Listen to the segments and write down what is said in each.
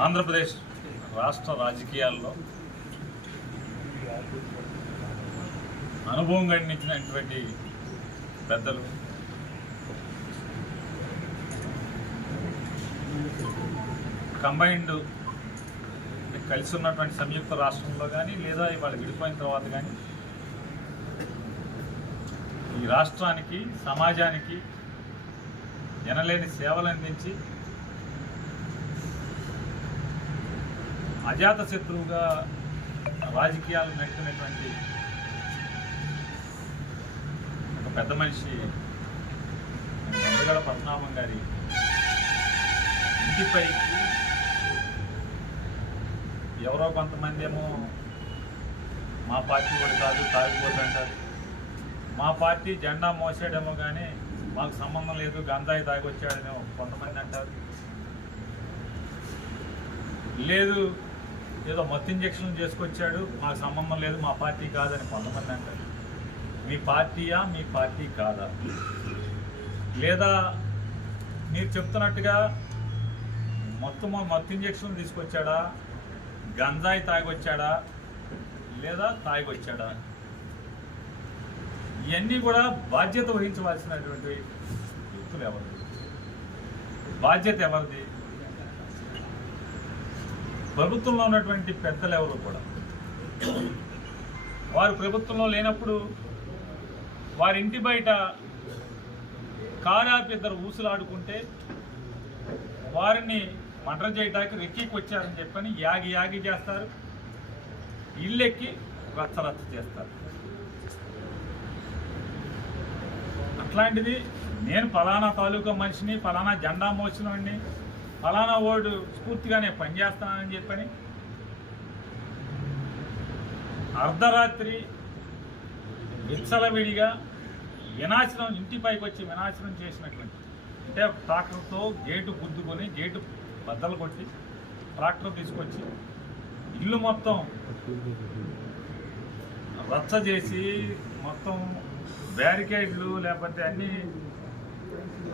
ఆంధ్రప్రదేశ్ రాష్ట్ర రాజకీయాల్లో అనుభవం గడించినటువంటి పెద్దలు కంబైన్డ్ కలిసి ఉన్నటువంటి సంయుక్త రాష్ట్రంలో కానీ లేదా ఇవాళ విడిపోయిన తర్వాత కానీ ఈ రాష్ట్రానికి సమాజానికి ఎనలేని సేవలు అందించి అజాత శత్రువుగా రాజకీయాలు నడిపినటువంటి ఒక పెద్ద మనిషి ముందుగల పద్మనాభం గారి ఇంటిపై ఎవరో కొంతమంది ఏమో మా పార్టీ కూడా కాదు తాగిపోతుంటారు, మా పార్టీ జెండా మోసాడేమో కానీ మాకు సంబంధం లేదు, గంజాయి తాగొచ్చాడేమో కొంతమంది అంటారు, లేదు ఏదో మత్తు ఇంజక్షన్లు చేసుకొచ్చాడు మాకు సంబంధం లేదు మా పార్టీ కాదని కొంతమంది అంటారు. మీ పార్టీయా మీ పార్టీ కాదా? లేదా మీరు చెప్తున్నట్టుగా మత్తు ఇంజక్షన్లు తీసుకొచ్చాడా, గంజాయి తాగొచ్చాడా, లేదా తాగొచ్చాడా? ఇవన్నీ కూడా బాధ్యత వహించవలసినటువంటి వ్యక్తులు ఎవరిది? బాధ్యత ఎవరిది? ప్రభుత్వంలో ఉన్నటువంటి పెద్దలు ఎవరు కూడా వారు ప్రభుత్వంలో లేనప్పుడు వారి ఇంటి బయట కారాపి ఇద్దరు ఊసులాడుకుంటే వారిని మర్డర్ చేయడానికి రెక్కీకి వచ్చారని చెప్పని యాగి చేస్తారు, ఇల్లెక్కి రచ్చ చేస్తారు. అట్లాంటిది నేను ఫలానా తాలూకా మనిషిని, ఫలానా జెండా మోసినవాడిని, ఫలానా ఓడు స్ఫూర్తిగానే పనిచేస్తానని చెప్పని అర్ధరాత్రి విచ్చలవిడిగా వినాశనం, ఇంటిపైకి వచ్చి వినాశనం చేసినటువంటి, అంటే ట్రాక్టర్తో గేటు గుద్దుకొని గేటు బద్దలు కొట్టి ట్రాక్టర్ తీసుకొచ్చి ఇల్లు మొత్తం రచ్చ చేసి మొత్తం బ్యారికేడ్లు లేకపోతే అన్నీ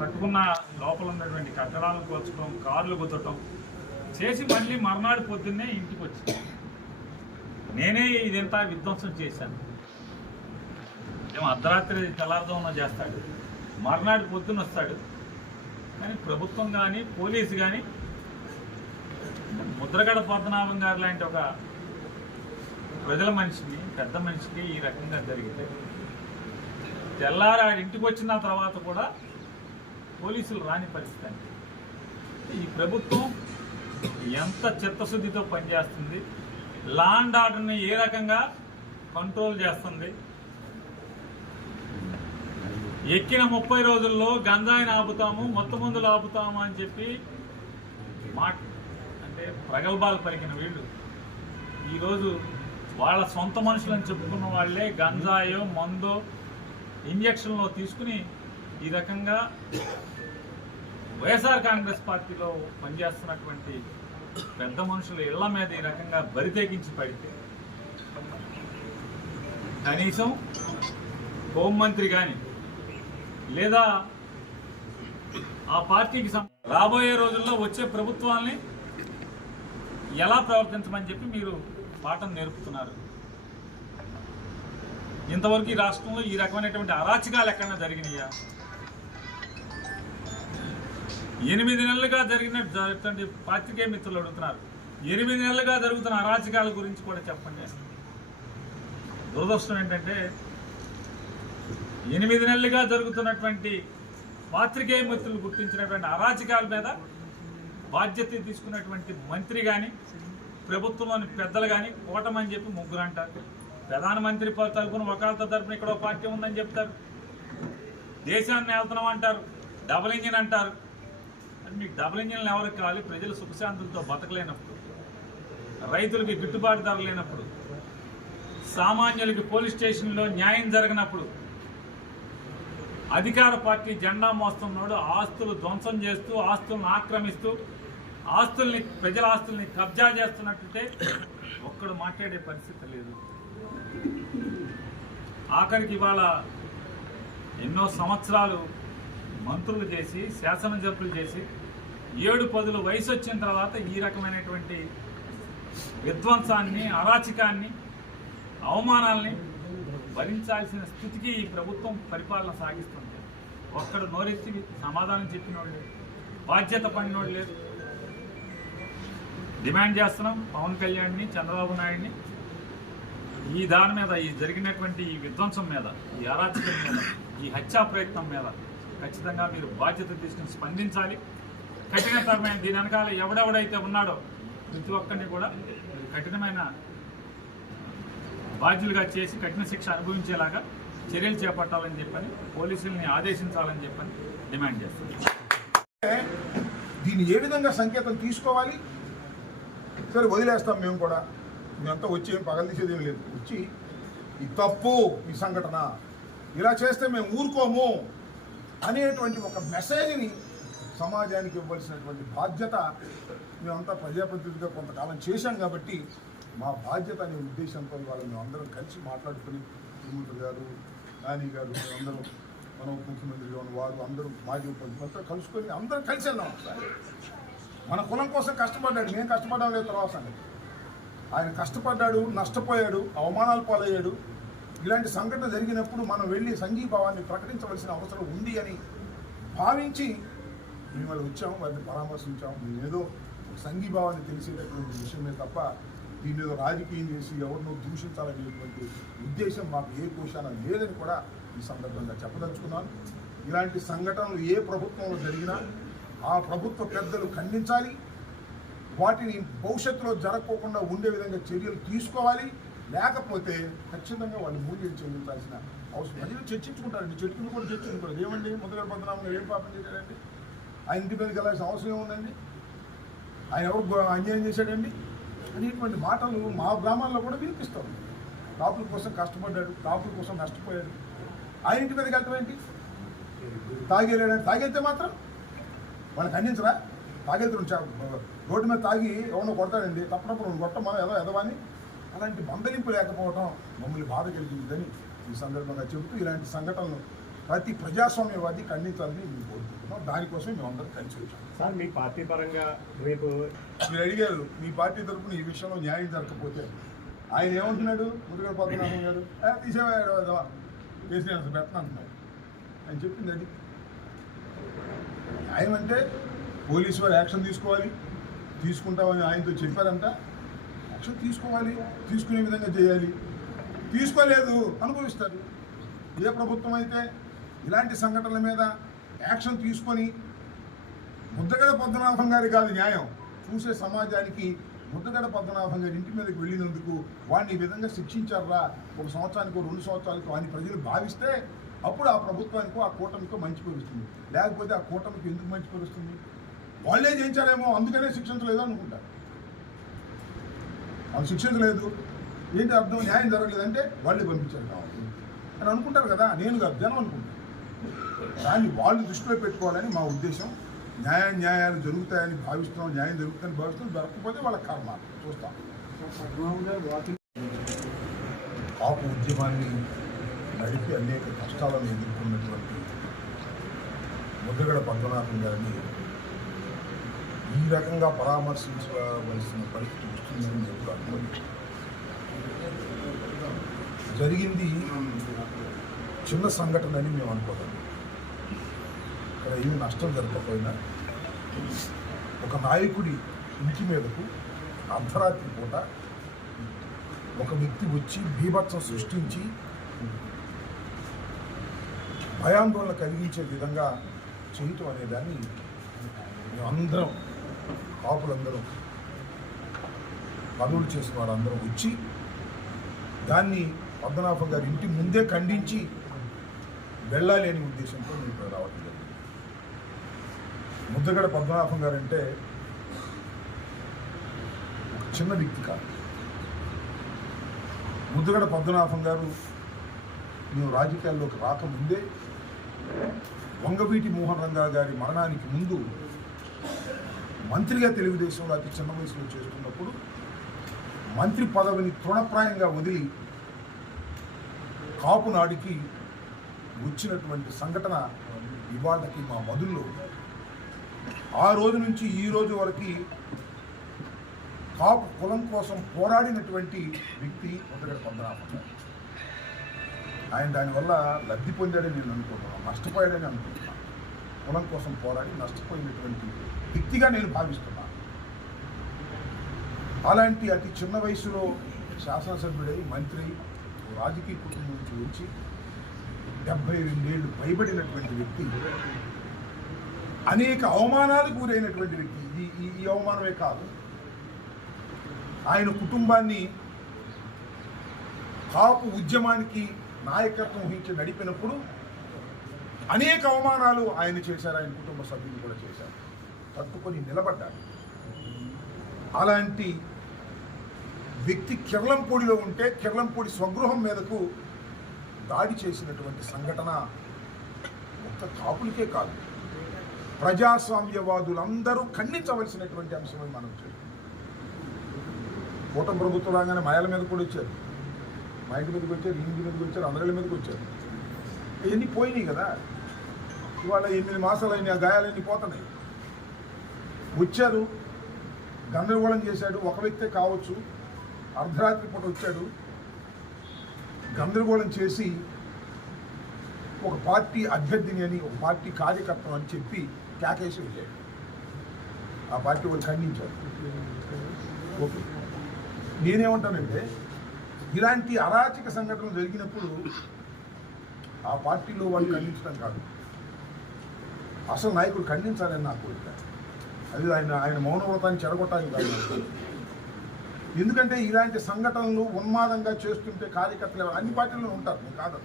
కట్టుకున్న లోపల ఉన్నటువంటి కట్టడాలను కూర్చడం, కార్లు గుద్దటం చేసి మళ్ళీ మర్నాడు పొద్దున్నే ఇంటికి వచ్చి నేనే ఇదంతా విధ్వంసం చేశాను. ఏమో అర్ధరాత్రి తెల్లారుజామున చేస్తాడు, మర్నాడు పొద్దున్న వస్తాడు. కానీ ప్రభుత్వం కానీ పోలీసు కానీ ముద్రగడ పద్మనాభం గారు లాంటి ఒక ప్రజల మనిషిని, పెద్ద మనిషికి ఈ రకంగా జరిగితే తెల్లారి ఇంటికి వచ్చిన తర్వాత కూడా పోలీసులు రాని పరిస్థితి. ఈ ప్రభుత్వం ఎంత చిత్తశుద్ధితో పనిచేస్తుంది, లా అండ్ ఆర్డర్ని ఏ రకంగా కంట్రోల్ చేస్తుంది? ఎక్కిన 30 రోజుల్లో గంజాయిని ఆపుతాము, మొత్తం మందులు ఆపుతాము అని చెప్పి అంటే ప్రగల్భాలు పలికిన వీళ్ళు ఈరోజు వాళ్ళ సొంత మనుషులని చెప్పుకున్న వాళ్ళే గంజాయో మందో ఇంజక్షన్లో తీసుకుని ఈ రకంగా వైఎస్ఆర్ కాంగ్రెస్ పార్టీలో పనిచేస్తున్నటువంటి పెద్ద మనుషుల ఇళ్ల మీద ఈ రకంగా బరితెగించి పడితే కనీసం హోంమంత్రి కానీ లేదా ఆ పార్టీకి రాబోయే రోజుల్లో వచ్చే ప్రభుత్వాల్ని ఎలా ప్రవర్తించమని చెప్పి మీరు పాఠం నేర్పుతున్నారు. ఇంతవరకు ఈ రాష్ట్రంలో ఈ రకమైనటువంటి అరాచకాలు ఎక్కడైనా జరిగినాయా? 8 నెలలుగా జరిగినటువంటి పాత్రికేయ మిత్రులు అడుగుతున్నారు, 8 నెలలుగా జరుగుతున్న అరాచకాల గురించి కూడా చెప్పండి. దురదృష్టం ఏంటంటే 8 నెలలుగా జరుగుతున్నటువంటి పాత్రికేయ మిత్రులు గుర్తించినటువంటి అరాచకాల మీద బాధ్యత తీసుకున్నటువంటి మంత్రి కానీ ప్రభుత్వంలోని పెద్దలు కానీ కూటమని చెప్పి ముగ్గురు అంటారు. ప్రధానమంత్రి తరపున ఒకళ్ళ తరపున ఇక్కడ ఒక పార్టీ ఉందని చెప్తారు, దేశాన్ని వెళ్తున్నాం అంటారు, డబుల్ ఇంజిన్ అంటారు. మీకు డబుల్ ఇంజిన్లు ఎవరికి కావాలి? ప్రజలు సుఖశాంతులతో బతకలేనప్పుడు, రైతులకి గిట్టుబాటు ధర లేనప్పుడు, సామాన్యులకి పోలీస్ స్టేషన్లో న్యాయం జరగనప్పుడు, అధికార పార్టీ జెండా మోస్తున్నాడు ఆస్తులు ధ్వంసం చేస్తూ, ఆస్తులను ఆక్రమిస్తూ, ప్రజల ఆస్తుల్ని కబ్జా చేస్తున్నట్టుంటే ఒక్కడు మాట్లాడే పరిస్థితి లేదు. ఆఖరికి ఇవాళ ఎన్నో సంవత్సరాలు మంత్రులు చేసి శాసనసభ్యులు చేసి 7-10 వయసు వచ్చిన తర్వాత ఈ రకమైనటువంటి విధ్వంసాన్ని, అరాచకాన్ని, అవమానాల్ని భరించాల్సిన స్థితికి ఈ ప్రభుత్వం పరిపాలన సాగిస్తుంది. ఒక్కడు నోరెత్తి సమాధానం చెప్పినోడు లేదు, బాధ్యత పడినోడు లేదు. డిమాండ్ చేస్తున్నాం పవన్ కళ్యాణ్ని, చంద్రబాబు నాయుడిని ఈ దాని మీద, ఈ జరిగినటువంటి ఈ విధ్వంసం మీద, ఈ అరాచకం మీద, ఈ హత్యా ప్రయత్నం మీద ఖచ్చితంగా మీరు బాధ్యత తీసుకుని స్పందించాలి. కఠినతరమైన దీని వెనకాల ఎవడెవడైతే ఉన్నాడో ప్రతి ఒక్కరిని కూడా కఠినమైన బాధ్యులుగా చేసి కఠిన శిక్ష అనుభవించేలాగా చర్యలు చేపట్టాలని చెప్పని పోలీసుల్ని ఆదేశించాలని చెప్పని డిమాండ్ చేస్తారు. దీన్ని ఏ విధంగా సంకేతం తీసుకోవాలి? సరే వదిలేస్తాం, మేమంతా వచ్చి ఏం పగలదీసేది ఏం లేదు. వచ్చి ఈ తప్పు, ఈ సంఘటన ఇలా చేస్తే మేము ఊరుకోము అనేటువంటి ఒక మెసేజ్ని సమాజానికి ఇవ్వాల్సినటువంటి బాధ్యత మేమంతా ప్రజాప్రతినిధిగా కొంతకాలం చేశాం కాబట్టి మా బాధ్యత అనే ఉద్దేశంతో వాళ్ళు మేమందరం కలిసి మాట్లాడుకుని ముఖ్యమంత్రి గారు, నాని గారు, మేమందరం మన ముఖ్యమంత్రిగా ఉన్న వారు అందరూ మాజీ ముఖ్యమంత్రి కలుసుకొని అందరం కలిసి వెళ్ళాం. మన కులం కోసం కష్టపడ్డాడు, మేము కష్టపడ్డాం లేదు తర్వాత సంగతి. ఆయన కష్టపడ్డాడు, నష్టపోయాడు, అవమానాలు పాలయ్యాడు. ఇలాంటి సంఘటన జరిగినప్పుడు మనం వెళ్ళి సంఘీభావాన్ని ప్రకటించవలసిన అవసరం ఉంది అని భావించి మిమ్మల్ని వచ్చాము, వారిని పరామర్శించాము. మేమేదో సంఘీభావాన్ని తెలిసేటటువంటి విషయమే తప్ప దీని ఏదో రాజకీయం చేసి ఎవరినో దూషించాలనేటువంటి ఉద్దేశం మాకు ఏ కోశాన లేదని కూడా ఈ సందర్భంగా చెప్పదలుచుకున్నాను. ఇలాంటి సంఘటనలు ఏ ప్రభుత్వంలో జరిగినా ఆ ప్రభుత్వ పెద్దలు ఖండించాలి, వాటిని భవిష్యత్తులో జరగకోకుండా ఉండే విధంగా చర్యలు తీసుకోవాలి. లేకపోతే ఖచ్చితంగా వాళ్ళు మూల్యం చెల్లించాల్సిన అవసరం. ప్రజలు చర్చించుకుంటారండి, చెట్టుకుని కూడా చర్చించుకుంటారు. ఏమండి ముద్రగడ పద్మనాభం ఏం పాపం చేశాడండి? ఆయన ఇంటి మీదకి వెళ్ళాల్సిన అవసరం ఏముందండి? ఆయన ఎవరు అన్యాయం చేశాడండి అనేటువంటి మాటలు మా గ్రామాల్లో కూడా వినిపిస్తాం. కాపుల కోసం కష్టపడ్డాడు, కాపుల కోసం నష్టపోయాడు. ఆయన ఇంటి మీదకి వెళ్తాం ఏంటి? తాగేలేడంటే తాగెళ్తే మాత్రం వాళ్ళకి ఖండించరా? తాగెళ్తే రోడ్డు మీద తాగి ఎవరినో కొడతాడండి, తప్పనప్పుడు కొట్టమా ఏదో ఎదవాని. అలాంటి మందలింపు లేకపోవడం మమ్మల్ని బాధ కలిగిందని ఈ సందర్భంగా చెబుతూ ఇలాంటి సంఘటనలు ప్రతి ప్రజాస్వామ్యవాది ఖండించాలని మేము కోరుకుంటున్నాం. దానికోసం మేమందరం కలిసి వచ్చాం. సార్, మీ పార్టీ పరంగా రేపు మీరు అడిగారు మీ పార్టీ తరఫున ఈ విషయంలో న్యాయం జరగకపోతే ఆయన ఏమంటున్నాడు? ముద్రగడ పద్మనాభం గారు తీసేవాడు కేసీఆర్ పెట్టను అంటున్నాడు. ఆయన చెప్పింది అది. న్యాయం అంటే పోలీసు వారు యాక్షన్ తీసుకోవాలి, తీసుకుంటామని ఆయనతో చెప్పారంట. యాక్షన్ తీసుకోవాలి, తీసుకునే విధంగా చేయాలి. తీసుకోలేదు అనుభవిస్తారు. ఏ ప్రభుత్వం అయితే ఇలాంటి సంఘటనల మీద యాక్షన్ తీసుకొని ముద్రగడ పద్మనాభం గారి కాదు న్యాయం, చూసే సమాజానికి ముద్రగడ పద్మనాభం గారి ఇంటి మీదకి వెళ్ళినందుకు వాడిని ఈ విధంగా శిక్షించారా, 1 సంవత్సరానికో 2 సంవత్సరాలకో అని ప్రజలు భావిస్తే అప్పుడు ఆ ప్రభుత్వానికో ఆ కూటమికో మంచి పరుస్తుంది. లేకపోతే ఆ కూటమికి ఎందుకు మంచి పరుస్తుంది? వాళ్ళే చేయించారేమో అందుకనే శిక్షించలేదు అనుకుంటారు. వాళ్ళు శిక్షించలేదు ఏంటి అర్థం? న్యాయం జరగలేదంటే వాళ్ళే పంపించారు కావాలి అని అనుకుంటారు కదా. నేను కాదు, జనం అనుకుంటారు. దాన్ని వాళ్ళు దృష్టిలో పెట్టుకోవాలని మా ఉద్దేశం. న్యాయాలు జరుగుతాయని భావిస్తున్నాం, న్యాయం జరుగుతాయని భావిస్తున్నాం. జరగకపోతే వాళ్ళ కర్మ చూస్తాం. కాపు ఉద్యమాన్ని నడిపి అనేక కష్టాలను ఎదుర్కొన్నటువంటి ముద్రగడ పద్మనాభం గారిని ఈ రకంగా పరామర్శించవలసిన పరిస్థితి వస్తుందని నేను అనుకోలేదు. జరిగింది చిన్న సంఘటన అని మేము అనుకోవాలి. ఇక్కడ ఏమి నష్టం జరగకపోయినా ఒక నాయకుడి ఇంటి మీదకు అర్ధరాత్రి పూట ఒక వ్యక్తి వచ్చి బీభత్సం సృష్టించి భయాందోళన కలిగించే విధంగా చేయటం అనేదాన్ని మేమందరం కాపులందరం పనులు చేసిన వారందరం వచ్చి దాన్ని పద్మనాభం గారి ఇంటి ముందే ఖండించి వెళ్ళాలి అనే ఉద్దేశంతో మేము రావడం జరిగింది. ముద్రగడ పద్మనాభం గారు అంటే ఒక చిన్న వ్యక్తి కాదు. ముద్రగడ పద్మనాభం గారు మేము రాజకీయాల్లోకి రాకముందే వంగవీటి మోహన్ రంగా గారి మరణానికి ముందు మంత్రిగా తెలుగుదేశంలో అతి చిన్న వయసులో చేస్తున్నప్పుడు మంత్రి పదవిని తృణప్రాయంగా వదిలి కాపు నాడికి వచ్చినటువంటి సంఘటన ఇవాళకి మా మధుల్లో ఆ రోజు నుంచి ఈ రోజు వరకు కాపు కులం కోసం పోరాడినటువంటి వ్యక్తి ముద్దగడ పద్మనాభం గారు. ఆయన దానివల్ల లబ్ధి పొందాడని నేను అనుకుంటున్నాను, నష్టపోయాడని అనుకుంటున్నాను. కులం కోసం పోరాడి నష్టపోయినటువంటి వ్యక్తిగా నేను భావిస్తున్నాను. అలాంటి అతి చిన్న వయసులో శాసనసభ్యుడై మంత్రి రాజకీయ కుటుంబం నుంచి వచ్చి 72 ఏళ్ళు పైబడినటువంటి వ్యక్తి, అనేక అవమానాలకు గురైనటువంటి వ్యక్తి. ఈ అవమానమే కాదు, ఆయన కుటుంబాన్ని కాపు ఉద్యమానికి నాయకత్వం వహించి నడిపినప్పుడు అనేక అవమానాలు ఆయన చేశారు, ఆయన కుటుంబ సభ్యులు కూడా చేశారు. తట్టుకొని నిలబడ్డారు. అలాంటి వ్యక్తి కిర్లంపూడిలో ఉంటే కిర్లంపూడి స్వగృహం మీదకు దాడి చేసినటువంటి సంఘటన ఒక్క కాపులకే కాదు, ప్రజాస్వామ్యవాదులందరూ ఖండించవలసినటువంటి అంశమని మనం చెప్పాం. కూటమి ప్రభుత్వం రాగానే మా ఇళ్ళ మీద కూడా వచ్చారు, మా ఇంటి మీదకి వచ్చారు, ఇంటి మీదకి వచ్చారు, అందరి మీదకి వచ్చారు. ఇవన్నీ పోయినాయి కదా. ఇవాళ 8 మాసాలు అయినా ఆ గాయాలన్నీ పోతున్నాయి. వచ్చారు, గందరగోళం చేశాడు. ఒక వ్యక్తే కావచ్చు, అర్ధరాత్రి పూట వచ్చాడు, గందరగోళం చేసి ఒక పార్టీ అభ్యర్థిని అని, ఒక పార్టీ కార్యకర్త అని చెప్పి కేకేసి వెళ్ళాడు. ఆ పార్టీ వాళ్ళు ఖండించారు. ఓకే, నేనేమంటానంటే ఇలాంటి అరాచక సంఘటనలు జరిగినప్పుడు ఆ పార్టీలో వాళ్ళు ఖండించడం కాదు, అసలు నాయకుడు ఖండించాలని నాకు కోరిక. అది ఆయన మౌనవ్రతాన్ని చెడగొట్టాలని కాదు. ఎందుకంటే ఇలాంటి సంఘటనలు ఉన్మాదంగా చేస్తుంటే కార్యకర్తలు అన్ని పార్టీల్లో ఉంటారు, నేను కాదు.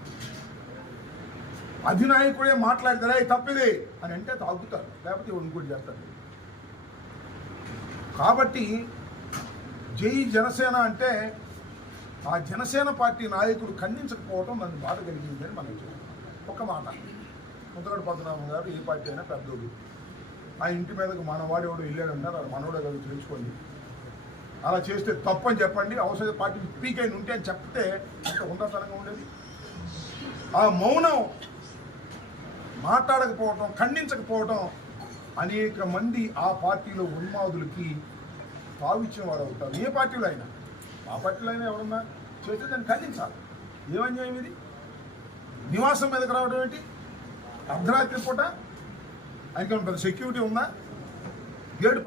అధినాయకుడే మాట్లాడతారా తప్పిదే అని అంటే తాగుతారు, లేకపోతే ఇంకోటి చేస్తారు. కాబట్టి జై జనసేన అంటే ఆ జనసేన పార్టీ నాయకుడు ఖండించకపోవడం నన్ను బాధ కలిగిందని మనం చెప్తాం. ఒక మాట, ముద్దగడ పద్మనాభం గారు ఏ పార్టీ అయినా పెద్దోడు, ఆ ఇంటి మీదకు మనవాడు ఎవడు వెళ్ళాడన్నారు, అది మనోడే కదా తెలుసుకోండి. అలా చేస్తే తప్పని చెప్పండి, అవసరం పార్టీ పీకైన ఉంటే అని చెప్తే అంత ఉన్నతనంగా ఉండేది. ఆ మౌనం, మాట్లాడకపోవటం, ఖండించకపోవటం అనేక మంది ఆ పార్టీలో ఉన్మాదులకి తావిచ్చిన వారు అవుతారు. ఏ పార్టీలో అయినా, ఆ పార్టీలో అయినా ఎవరన్నా చేస్తే దాన్ని ఖండించాలి. ఏమన్యాయం ఇది? నివాసం మీదకి రావడం ఏంటి? అర్ధరాత్రి పూట ఆయనకి పెద్ద సెక్యూరిటీ ఉందా? గేటు